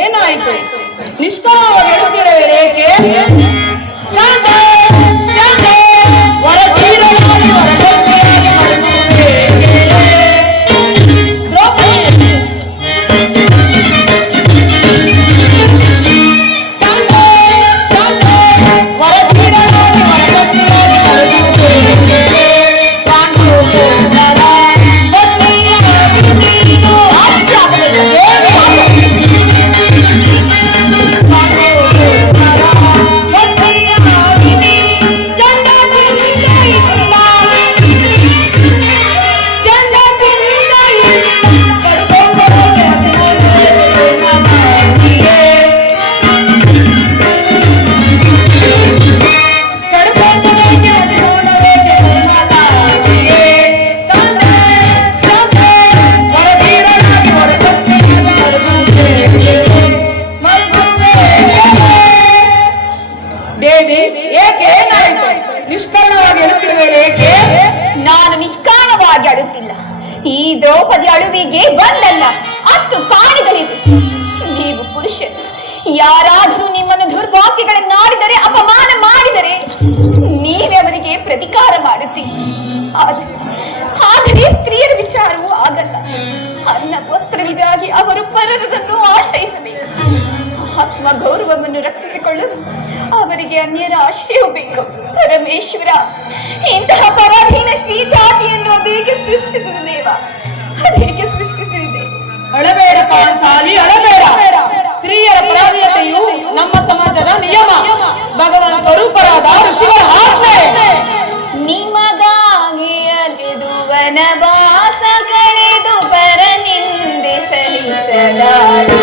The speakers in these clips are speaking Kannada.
ಏನಾಯ್ತು? ನಿಷ್ಕಾಮವಾಗಿ ಹೇಳುತ್ತಿರುವೆ ಏಕೆ? ನಿಷ್ಕಾರಣವಾಗಿ ಅಳುತ್ತಿರುವೆ ಏಕೆ? ನಾನು ನಿಷ್ಕಾರಣವಾಗಿ ಅಳುತ್ತಿಲ್ಲ. ಈ ದ್ರೌಪದಿ ಅಳುವಿಗೆ ಒಂದಲ್ಲ 10 ಕಾರಣಗಳಿವೆ. ನೀವು ಪುರುಷರು ಯಾರಾದರೂ ನಿಮ್ಮನ್ನು ದುರ್ವಾಕ್ಯಗಳನ್ನಾಡಿದರೆ, ಅಪಮಾನ ಮಾಡಿದರೆ ನೀವೇ ಅವರಿಗೆ ಪ್ರತಿಕಾರ ಮಾಡುತ್ತೀರಿ. ಆದರೆ ಸ್ತ್ರೀಯರ ವಿಚಾರವೂ ಆಗಲ್ಲ. ಅನ್ನ ವಸ್ತ್ರವಿಗಾಗಿ ಅವರು ಪರರನ್ನು ಆಶ್ರಯಿಸಬೇಕು. ಆತ್ಮ ಗೌರವವನ್ನು ರಕ್ಷಿಸಿಕೊಳ್ಳಲು ಅವರಿಗೆ ಅನ್ಯರ ಆಶ್ರಯ ಬೇಕು. ಪರಮೇಶ್ವರ, ಇಂತಹ ಪರಾಧೀನ ಶ್ರೀ ಜಾತಿಯನ್ನು ಅದೇಗೆ ಸೃಷ್ಟಿಸಿದ ದೇವ? ಅದೇಗೆ ಸೃಷ್ಟಿಸಿದೆ? ಅಳಬೇಡ ಪಾಂಚಾಲಿ, ಅಳಬೇಡ. ಸ್ತ್ರೀಯರ ಪರಾಧೀನತೆಯು ನಮ್ಮ ಸಮಾಜದ ನಿಯಮ. ಭಗವಾನ್ ಸ್ವರೂಪರಾದ ಋಷಿಗಳ ಆಜ್ಞೆ. ನಿಮಗಾಗಿ ಅಲೆದು ವನವಾಸ ಕಳೆದು ಪರ ನಿಂದೆ ಸಹಿಸಲಾರೆ.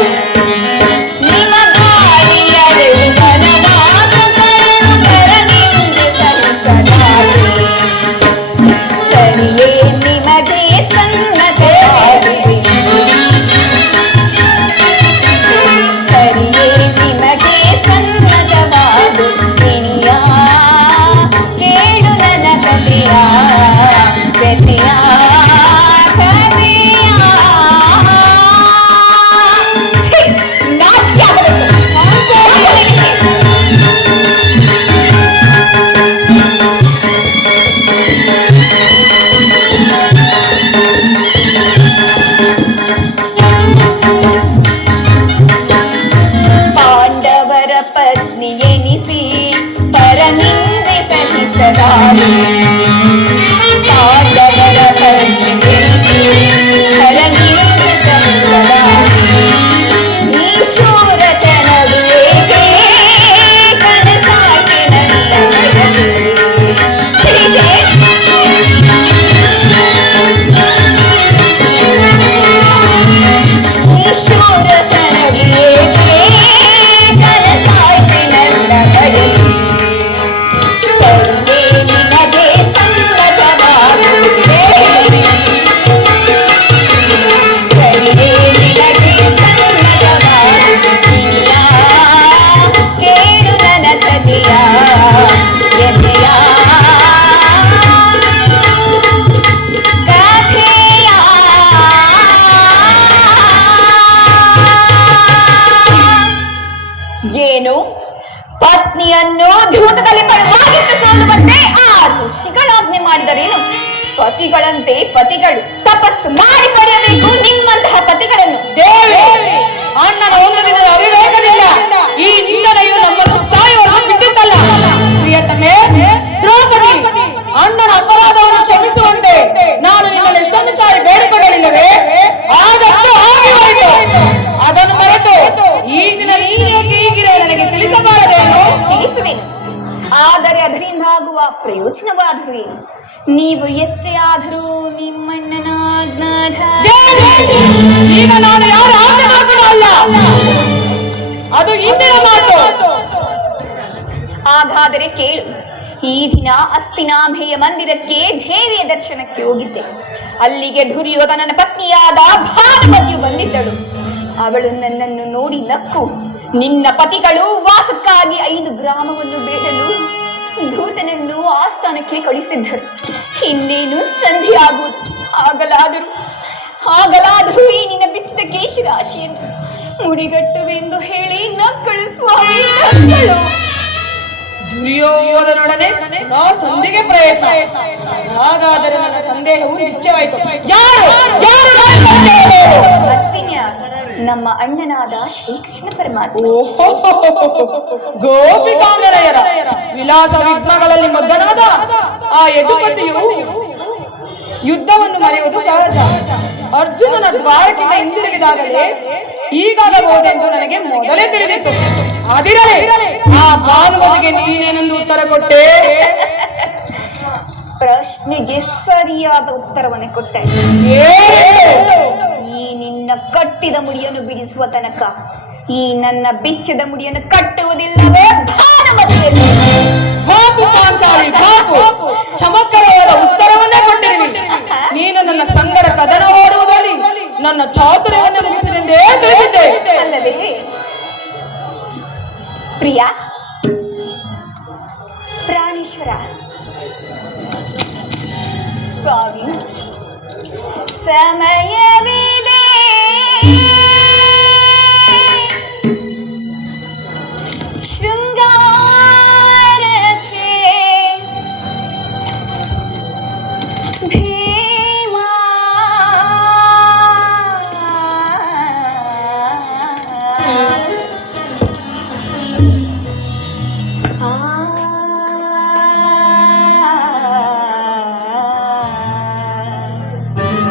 ಏನು? ಪತ್ನಿಯನ್ನು ಧೂತದಲ್ಲಿ ಪಡುವಾಗಿಟ್ಟು ಸೋಲುವಂತೆ ಆ ಋಷಿಗಳಾಜ್ಞೆ ಮಾಡಿದರೇನು? ಪತಿಗಳಂತೆ ಪತಿಗಳು ತಪಸ್ಸು ಮಾಡಿ ಪಡೆಯಬೇಕು ನಿಮ್ಮಂತಹ ಪತಿಗಳನ್ನು. ದೇವಿ, ಅಣ್ಣನ ಒಂದು ದಿನದ ಅವಿವೇಕದಿಂದ ಈ ನಿಂದನೆಯು ನಮ್ಮನ್ನು ಸಾಯುವವರೆಗೂ ಬಿಟ್ಟಿದ್ದಲ್ಲ. ಪ್ರಿಯತಮೆ ದ್ರೌಪದಿ, ಅಣ್ಣನ ಅಪರಾಧವನ್ನು ಕ್ಷಮಿಸುವಂತೆ ನಾನು ನಿನ್ನನ್ನು ಎಷ್ಟೊಂದು ಸಾರಿ ಬೇಡಿಕೊಳ್ಳಲಿಲ್ಲವೇ? ಆದಷ್ಟು ಆಗಿ ಹೋಯಿತು. ಅದನ್ನು ಮರೆತು ಈ ದಿನ ಹೀಗಿರೆ ನನಗೆ ತಿಳಿಸಬಾರದೇನು? ತಿಳಿಸುವೆನು, ಆದರೆ ಅದರಿಂದ ಆಗುವ ಪ್ರಯೋಜನವಾದರೂ ಏನು? ನೀವು ಎಷ್ಟೇ ಆದರೂ ನಿಮ್ಮಣ್ಣನ ಈಗ ನಾನು ಯಾರ ಅಲ್ಲ, ಅದು ಇಂದಿನ ಮಾತು. ಹಾಗಾದರೆ ಕೇಳು. ಈ ದಿನ ಅಸ್ತಿನಾಭೆಯ ಮಂದಿರಕ್ಕೆ ದೇವಿಯ ದರ್ಶನಕ್ಕೆ ಹೋಗಿದ್ದೆ. ಅಲ್ಲಿಗೆ ದುರ್ಯೋಧನನ ಪತ್ನಿಯಾದ ಭಾನುಮತಿಯು ಬಂದಿದ್ದಳು. ಅವಳು ನನ್ನನ್ನು ನೋಡಿ ನಕ್ಕು, ನಿನ್ನ ಪತಿಗಳು ವಾಸಕ್ಕಾಗಿ 5 ಗ್ರಾಮವನ್ನು ಬೇಡಲು ಧೂತನನ್ನು ಆಸ್ಥಾನಕ್ಕೆ ಕಳಿಸಿದ್ದರು. ಇನ್ನೇನು ಸಂಧಿ ಆಗಲಾದರೂ ಹಾಗಲಾದರೂ ಈ ನಿನ್ನ ಬಿಚ್ಚಿದ ಕೇಶರಾಶಿಯನ್ನು ಮುಡಿಗಟ್ಟುವೆಂದು ಹೇಳಿ ನಕ್ಕಳು ಸ್ವಾಮಿ, ನಕ್ಕಳು. ದುರ್ಯೋಧನೊಡನೆ ನಾ ಸಂಧಿಗೆ ಪ್ರಯತ್ನ. ಹಾಗಾದರೆ ನನ್ನ ಸಂದೇಹವು ನಿಶ್ಚಯವಾಯಿತು. ಯಾರು ನಮ್ಮ ಅಣ್ಣನಾದ ಶ್ರೀಕೃಷ್ಣ ಪರಮಾತ್ಮ. ಗೋಪಿಕಾಂಗನೆಯರ ವಿಲಾಸ ವಿಘ್ನಗಳಲ್ಲಿ ಮಗ್ಗನಾದ ಆ ಯದುಪತಿಯು ಯುದ್ಧವನ್ನು ಮರೆಯುವುದು ಸಹಜ. ಅರ್ಜುನನ ದ್ವಾರಕ್ಕಿಂತ ಹಿಂದಿರುಗಿದಾಗಲೇ ಹೀಗಾಗಬಹುದೆಂದು ನನಗೆ ಮೊದಲೇ ತಿಳಿದಿತ್ತು. ಅದಿರಲಿ, ಆ ಭಾನುಮತಿಗೆ ನೀನೇನೆಂದು ಉತ್ತರ ಕೊಟ್ಟೆ? ಪ್ರಶ್ನೆಗೆ ಸರಿಯಾದ ಉತ್ತರವನ್ನು ಕೊಟ್ಟೆ. ಈ ನಿನ್ನ ಕಟ್ಟಿದ ಮುಡಿಯನ್ನು ಬಿಡಿಸುವ ತನಕ ಈ ನನ್ನ ಬಿಚ್ಚಿದ ಮುಡಿಯನ್ನು ಕಟ್ಟುವುದಿಲ್ಲವೇ ಭಾನುಮತಿಯನ್ನು? ಚಮತ್ಕಾರವಾದ ಉತ್ತರವನ್ನೇ ಕೊಟ್ಟಿರುವಿ. ನೀನು ನನ್ನ ಸಂಗಡ ಕದನ ಓಡುವುದರಲ್ಲಿ ನನ್ನ ಚಾತುರ್ಯವನ್ನು ಮುಗಿಸಿದೆಂದೇ ತಿಳಿದಿದ್ದೆ ಅಲ್ಲವೇ ಪ್ರಿಯ ಪ್ರಾಣೇಶ್ವರ ಸ್ವಾಮಿ? ಸಮಯವಿದೆ ಶೃಂಗಾರಕ್ಕೆ ಭೀಮಾ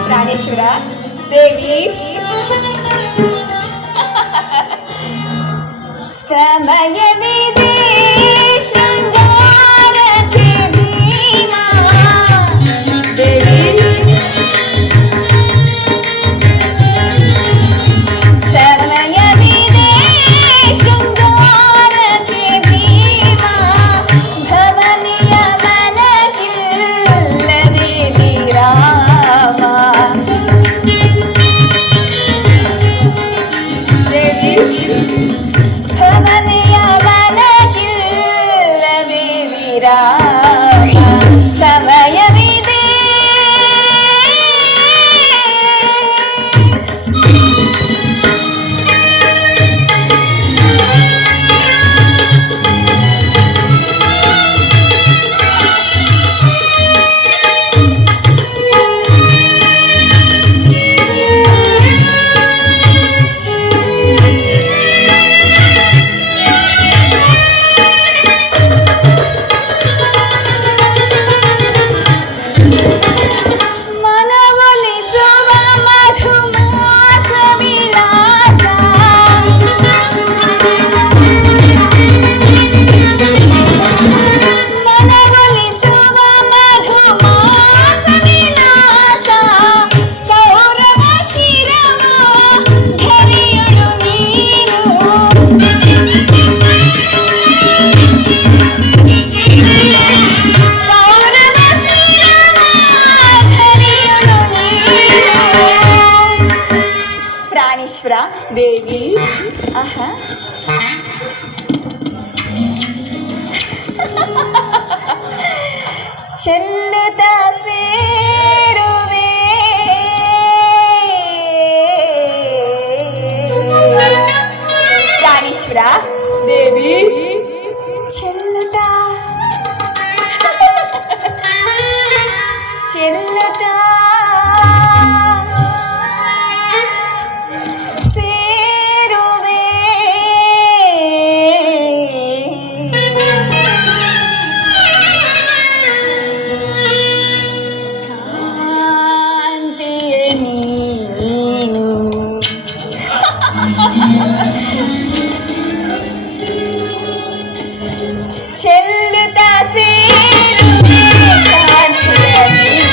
ಪ್ರಾಣೇಶ್ವರ ದೇವಿ ಸಮಯವಿದೆ ಶೃಂಗಾರಕ್ಕೆ ಭೀಮಾ ದೇವಿ ಸಮಯವಿದೆ ಶೃಂಗಾರಕ್ಕೆ ಭೀಮಾ ಭವನಿಯ ಮನಗಿಲ್ಲವೇ ವಿರಾಮ ದೇವಿ ಭವನಿಯ ಮನಗಿಲ್ಲವೇ ವಿರಾಮ ಸಮಯವಿದೆ ಮನವೊಲಿಸುವ ಮಧುಮಾಸ ವಿಲಾಸ ಮನವೊಲಿಸುವ ಮಧುಮಾಸ ವಿಲಾಸ ಕೌರವ ಶಿರವ ಧರಿಯಳು ನೀನು ಕೌರವ ಶಿರವ ಧರಿಯಳು ನೀನು ಪ್ರಾಣೇಶ್ವರ ದೇವಿ. ಆಹಾ ಚೆಲ್ಲುತ್ತ ಸೇರುವೆ ಪ್ರಾಣೇಶ್ವರ ದೇವಿ. ಚೆಲ್ಲುತ್ತ ಚೆಲ್ಲುತ್ತ ಸೇರುವೆ ಕಾಂತಿಯ ನೀನು ಚೆಲ್ಲುತ್ತ ಸೇರುವೆ ಕಾಂತಿಯ ನೀನು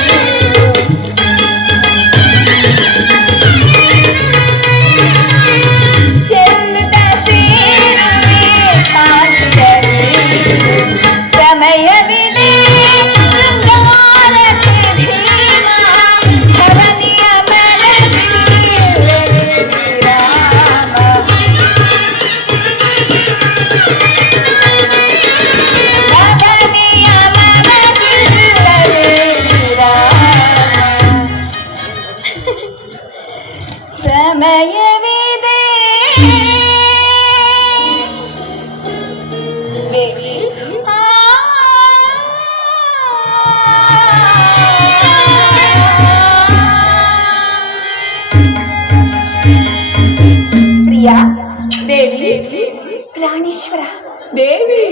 ಪ್ರಾಣೇಶ್ವರ ದೇವಿ.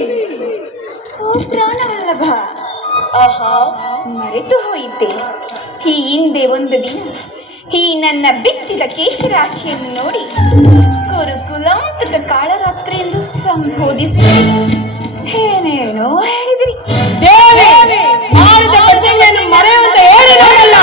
ಓ ಪ್ರಾಣವಲ್ಲಭ, ಆಹಾ, ಮರೆತು ಹೋಯಿದ್ದೆ. ಈ ಹಿಂದೆ ಒಂದು ದಿನ ಈ ನನ್ನ ಬೆಚ್ಚಿದ ಕೇಶರಾಶಿಯನ್ನು ನೋಡಿ ಕುರುಕುಲಾಂತಕ ಕಾಳರಾತ್ರಿ ಎಂದು ಸಂಬೋಧಿಸಿ ಏನೇನೋ ಹೇಳಿದ್ರಿ. ದೇವಿ ಮಾಡಿದ ಪ್ರತಿಜ್ಞೆಯನ್ನು ಮರೆಯುವಂತ ಹೇಳಿ ನೋಡಲ್ಲ.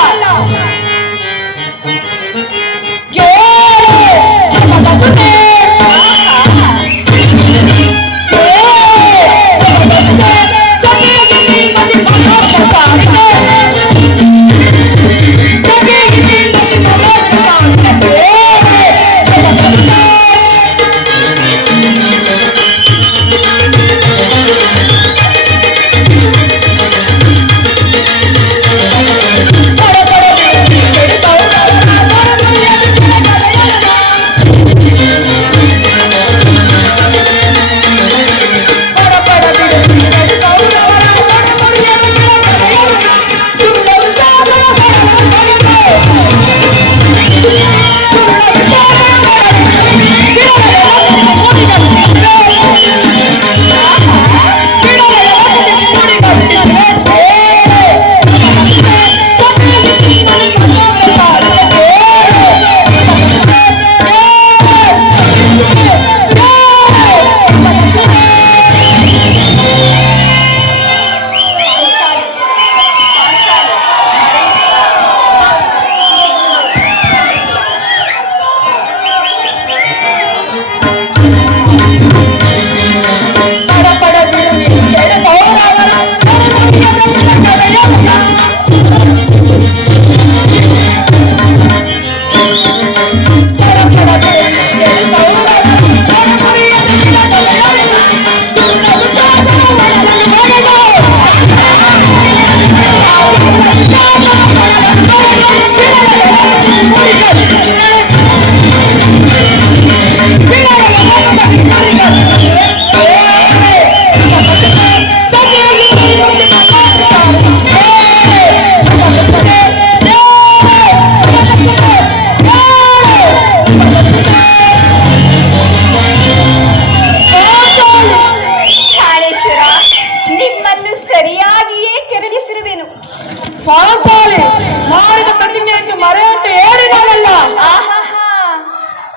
ಪಾಂಚಾಲಿ ಮಾಡಿದ ಪ್ರತಿಜ್ಞೆಯನ್ನು ಮರೆಯುವಂತ ಹೇಳಿ ನಾವಲ್ಲ.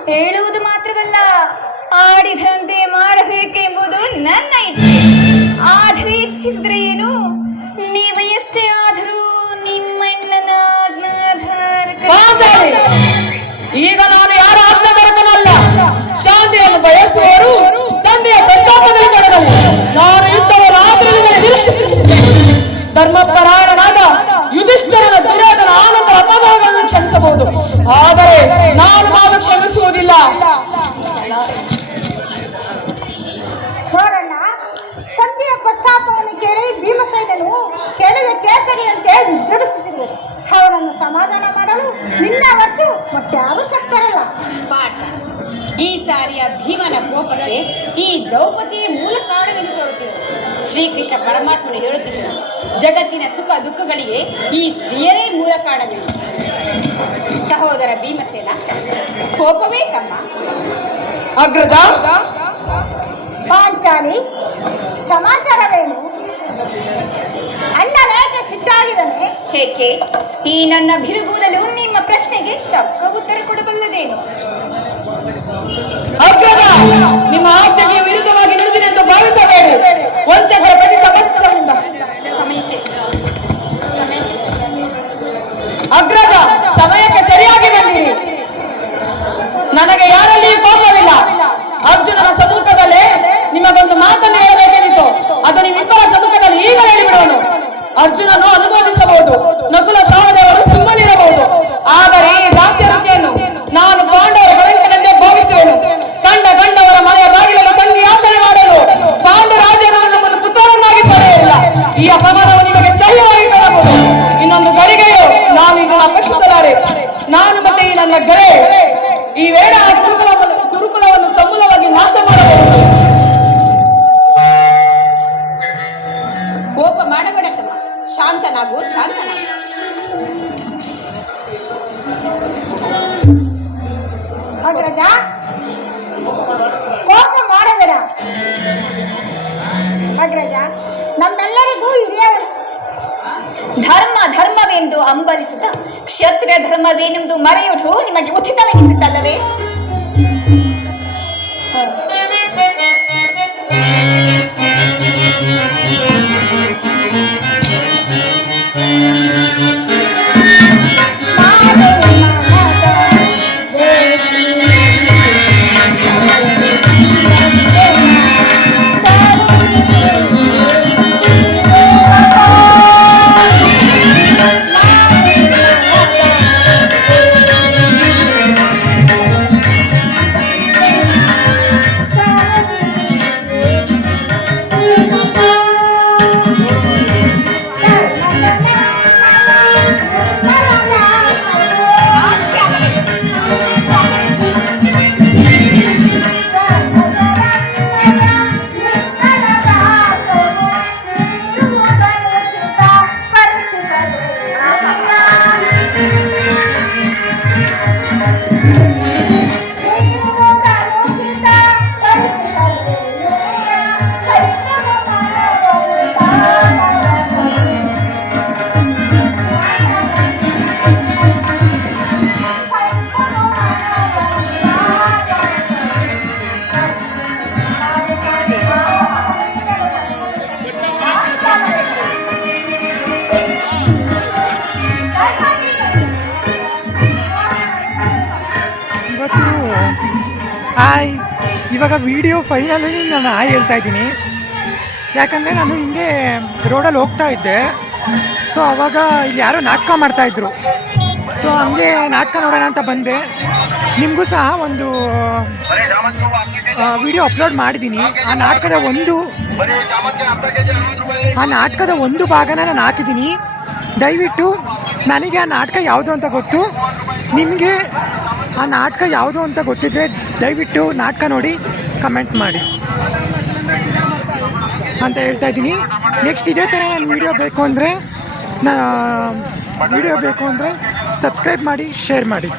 ಹೇಳುವುದು ಮಾತ್ರವಲ್ಲ, ಆಡಿದಂತೆ ಮಾಡಬೇಕೆಂಬುದು ನನ್ನ ಇಚ್ಛೆ. ಆದರೆ ಇಚ್ಛಿಸಿದ್ರೆ ಏನು, ನೀವು ಎಷ್ಟೇ ಆದರೂ ನಿಮ್ಮಣ್ಣನ ಪಾಂಚಾಲಿ, ಈಗ ನಾನು ಯಾರ ಆಜ್ಞಾಧಾರಕನಲ್ಲ. ಶಾಂತಿಯನ್ನು ಬಯಸುವವರು ಸಂಧಿಯ ಪ್ರಸ್ತಾಪದಲ್ಲಿ ತೊಡಗಲಿ. ನಾನು ಯುದ್ಧವನ್ನು ಆತುರದಲ್ಲಿ ನಿರೀಕ್ಷಿಸುತ್ತಿದ್ದೇನೆ. ಧರ್ಮಪರಾಯಣನಾದ ಯುಧಿಷ್ಠಿರನ ದುರ್ಯೋಧನ ಆನಂತರ ಅಪರಾಧಗಳನ್ನು ಕ್ಷಮಿಸಬಹುದು, ಆದರೆ ನಾನು ಕ್ಷಮಿಸುವುದಿಲ್ಲ. ನೋಡಣ್ಣ, ಸಂಧಿಯ ಪ್ರಸ್ತಾಪವನ್ನು ಕೇಳಿ ಭೀಮಸೇನನು ಕೇಳಿದ ಕೇಸರಿಯಂತೆ ವಿಜೃಂಭಿಸುತ್ತಿರುವುದು. ಅವನನ್ನು ಸಮಾಧಾನ ಮಾಡಲು ನಿನ್ನ ಹೊರತು ಮತ್ತೆ ಅವಶ್ಯಕರಲ್ಲ. ಪಾಠ. ಈ ಸಾರಿಯ ಭೀಮನ ಕೋಪಕ್ಕೆ ಈ ದ್ರೌಪದಿಯ ಮೂಲ ಕಾರಣವೆಂದು ತೋರುತ್ತಿದೆ. ಶ್ರೀಕೃಷ್ಣ ಪರಮಾತ್ಮನು ಹೇಳುತ್ತಿದ್ದರು, ಜಗತ್ತಿನ ಸುಖ ದುಃಖಗಳಿಗೆ ಈ ಸ್ತ್ರೀಯರೇ ಮೂಲ ಕಾರಣವೆಂದು. ಸಹೋದರ ಭೀಮಸೇನ, ಕೋಪವೇ ತಮ್ಮ. ಅಗ್ರಜ, ಪಾಂಚಾಲಿ, ಸಮಾಚಾರವೇನು? ಅಣ್ಣನೇಕೆ ಸಿಟ್ಟಾಗಿದ್ದಾನೆ? ಏಕೆ? ಈ ನನ್ನ ಬಿರುಗೂದಲು ನಿಮ್ಮ ಪ್ರಶ್ನೆಗೆ ತಕ್ಕ ಉತ್ತರ ಕೊಡಬಲ್ಲದೇನು? ಅಗ್ರಜ, ನಿಮ್ಮ ಆಜ್ಞೆಗೆ ವಿರುದ್ಧವಾಗಿ ನಡೆದಿದೆ ಎಂದು ಭಾವಿಸಬೇಡಿ. ವಂಚಕರ ಪ್ರತಿ ಸಮಸ್ಯೆಯಿಂದ ಅಗ್ರಜ, ಸಮಯಕ್ಕೆ ಸರಿಯಾಗಿ ಬಂದಿರಿ. ನನಗೆ ಯಾರಲ್ಲಿಯೂ ಕೋಪವಿಲ್ಲ. ಅರ್ಜುನನ ಸಮ್ಮುಖದಲ್ಲೇ ನಿಮಗೊಂದು ಮಾತನ್ನು ಹೇಳಬೇಕೆನಿತು. ಅದು ನಿಮ್ಮಿಬ್ಬರ ಸಮ್ಮುಖದಲ್ಲಿ ಈಗ ಹೇಳಿಬಿಡೋಣ. ಅರ್ಜುನನು ಅನುಮೋದಿಸಬಹುದು, ನಕುಲ ಸಹೋದರರು ಸುಮ್ಮನಿರಬಹುದು. ಆದರೆ ಈ ದಾಸ್ಯವೃತ್ತಿಯನ್ನು ನಾನು ಪಾಂಡವರ ಕಳಂಕನೆಂದೇ ಭಾವಿಸುವೆನು. ಗಂಡವರ ಮನೆಯ ಬಾಗಿಲಲ್ಲಿ ಸಂಧಿ ಆಚರಣೆ ಮಾಡಲು ಪಾಂಡರಾಜರು ನಮ್ಮನ್ನು ಪುತ್ರರನ್ನಾಗಿ ಪಡೆಯಲಿಲ್ಲ. ಈ ಅಪಮಾನವು ನಿಮಗೆ ಸಹ್ಯವಾಗಿ ಬರಬಹುದು. ಇನ್ನೊಂದು ಗಳಿಗೆಯು ನಾನು ಇದನ್ನು ಅಪೇಕ್ಷಿಸಲಾರೆ. ನಾನು ಮತ್ತೆ ಈ ನನ್ನ ಗೆಳೆ ಈ ವೇಳೆ ಆ ಗುರುಕುಲವನ್ನು ಸಮೂಲವಾಗಿ ನಾಶ ಮಾಡಬಹುದು. ಕೋಪ ಮಾಡಬೇಡ ತಮ್ಮ, ಶಾಂತನಾಗು. ಅಗ್ರಜ, ಕೋಪ ಅಗ್ರಜ ನಮ್ಮೆಲ್ಲರಿಗೂ ಹಿರಿಯವರು. ಧರ್ಮವೆಂದು ಅಂಬಲಿಸುತ್ತ ಕ್ಷತ್ರಿಯ ಧರ್ಮವೇನೆಂದು ಮರೆಯುವುದು ನಿಮಗೆ ಉಚಿತವೆನಿಸುತ್ತಲ್ಲವೇ? ಇವಾಗ ವಿಡಿಯೋ ಫೈನಲಿ ನಾನು ಹೇಳ್ತಾ ಇದ್ದೀನಿ, ಯಾಕಂದರೆ ನಾನು ಹಿಂಗೆ ರೋಡಲ್ಲಿ ಹೋಗ್ತಾ ಇದ್ದೆ. ಸೊ ಅವಾಗ ಇಲ್ಲಿ ಯಾರೋ ನಾಟಕ ಮಾಡ್ತಾಯಿದ್ರು. ಸೊ ಹಂಗೆ ನಾಟಕ ನೋಡೋಣ ಅಂತ ಬಂದೆ. ನಿಮಗೂ ಸಹ ಒಂದು ವಿಡಿಯೋ ಅಪ್ಲೋಡ್ ಮಾಡಿದ್ದೀನಿ. ಆ ನಾಟಕದ ಒಂದು ಭಾಗನ ನಾನು ಹಾಕಿದ್ದೀನಿ. ದಯವಿಟ್ಟು ನನಗೆ ಆ ನಾಟಕ ಯಾವುದು ಅಂತ ಗೊತ್ತು, ನಿಮಗೆ ಆ ನಾಟಕ ಯಾವುದು ಅಂತ ಗೊತ್ತಿದ್ದರೆ ದಯವಿಟ್ಟು ನಾಟಕ ನೋಡಿ ಕಮೆಂಟ್ ಮಾಡಿ ಅಂತ ಹೇಳ್ತಾ ಇದ್ದೀನಿ. ನೆಕ್ಸ್ಟ್ ಇದೇ ಥರ ನಾನು ವಿಡಿಯೋ ಬೇಕು ಅಂದರೆ ಸಬ್ಸ್ಕ್ರೈಬ್ ಮಾಡಿ, ಶೇರ್ ಮಾಡಿ.